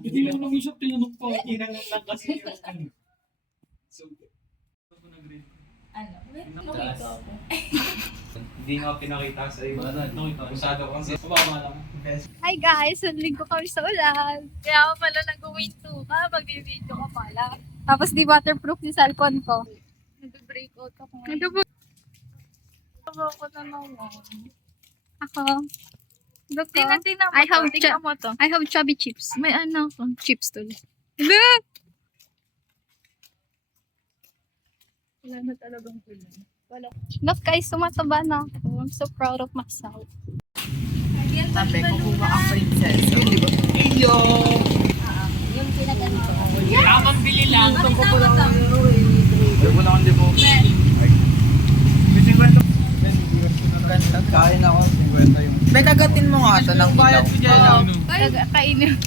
Hindi lang naman siya tinanong pa. Inang lang kasi yung ano. So, ako nag-read. Ano? Nakita ako. Hindi nga pinakita sa iyo. Usado ko kasi. Pababa lang. Hi guys! Sunling ko kami sa ulan. Kaya ako pala nag-winto ka. Mag-video ka pala. Tapos di waterproof yung cellphone ko. Nag-break out ako ngayon. Nag-break ako na naman. Ako. Look ko. Tingnan mo I have chubby chips. May ano ako. Chips to. Look! Wala na talagang kulang. Look guys, sumataba na ako. I'm so proud of myself. Sabi ko kuha ang princess. Iyo! Yung pinagano. Tamang bili lang. Bakit tama to? Wala akong debo. Kain ako. 50 yung. May kagatin mo nga ito ng ilaw. Kainin.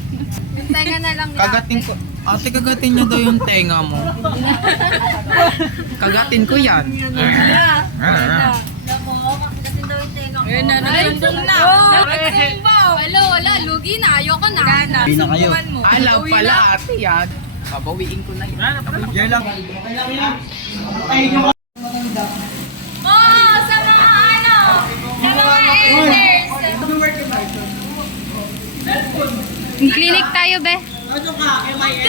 Yung tenga na lang. Kagatin ko. Ate, kagatin niya daw yung tenga mo. Kagatin ko yan. Alam mo, kasi daw yung tenga ko. Ayun na, nagsumbong na. Wala, lugi na. Ayoko na. Hindi na kayo. Alaw pala ate yan. Pabawiin ko na yun. Yan lang. Oh, sa mga ano, sa mga elders. Clinic tayo, be.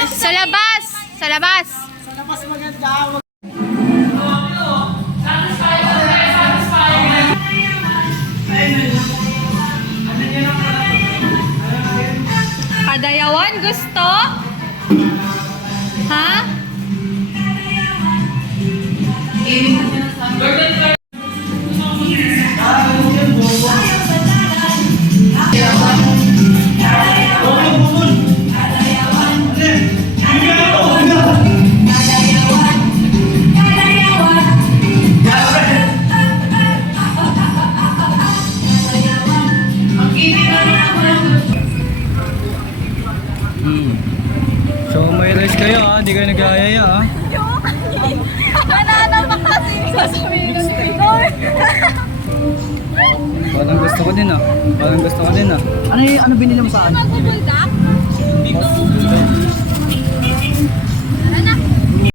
Sa labas! Sa labas! Sa labas maganda. Kadayawan gusto? Ha? So may rice kayo ha, di kayo nag-aayaya ha. Nananamak kasi yung sasabihin ko sa'yo. Parang gusto ko din ha. Parang gusto ko din ha. Ano binili mo sa akin? Magpupuldak?